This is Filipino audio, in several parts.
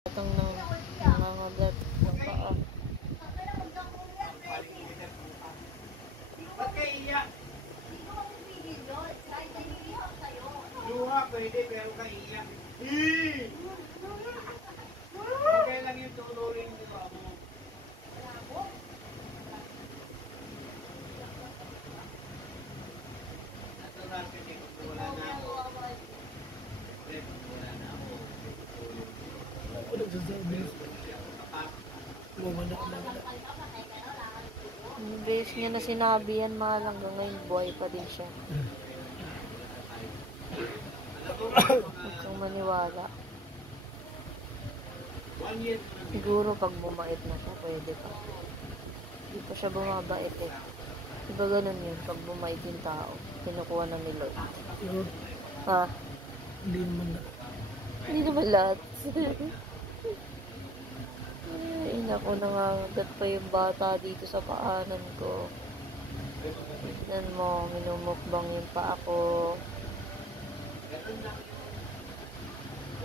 Itong nangangagat ng paa. Ba't kayo iyak? Hindi ko mapipigil yun. Kahit nahihihak kayo. Luha, pwede, pero kayo iyak. Okay lang yung tulorin nyo mo. Wala ko. Natural kasi kung wala na ako. Wala na ako. Ako nagsasabi. Lumana ka na. Yung beses niya na sinabi yan, mahal, hanggang ngayon buhay pa din siya. Huwag kang maniwala. Siguro pag bumait na siya, pwede pa. Hindi pa siya bumabait eh. Diba ganun yun, pag bumait yung tao, kinukuha na ni Lord. Yun, Ha? hindi naman na. Hindi naman lahat. Ay, naku, nangangagat pa yung bata dito sa paanan ko. Tignan mo, minumukbang yung paa ko. Huwag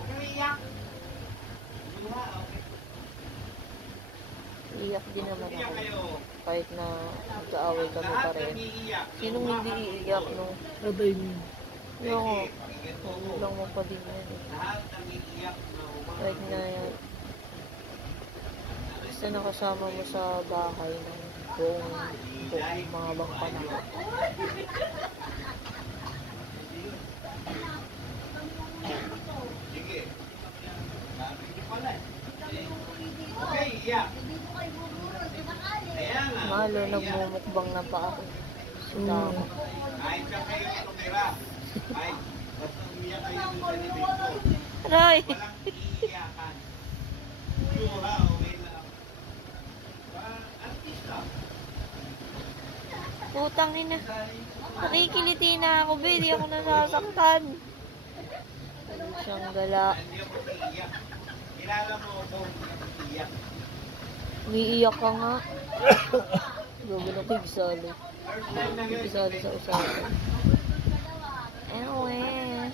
kang iyak. Luha, okay. Iyak din naman Iyak ako. kayo. Kahit na magkaaway kami pa Lahat rin. kami iyak. Sinong hindi iiyak no? Tatay mo. Oo. Lang mo pa din yan eh. Lahat kami iyak na Kahit na yan. Basta nakasama mo sa bahay ng buong mga bang panahon. Sige. Sabi ko pala eh. Okay, iyak. Hindi ko kayo buburo. Sinakali. Kaya nga. Malo, nagmumukbang na pa ako. Sitama. Kahit siya kayo tumira. Kahit basta umiyak kayo dun sa libing ko. Aray! Walang iiyakan. Luha, okay lang. Artista. Putang ina. Nakikiliti na ako, be. Di ako nasasaktan. Ano siyang gala. Hindi ako iiyak. Kilala mo ako iiyak. Umiiyak ka nga. Gago na pigsalo. First time na yun. Pigsalo sa usapan. Anyway.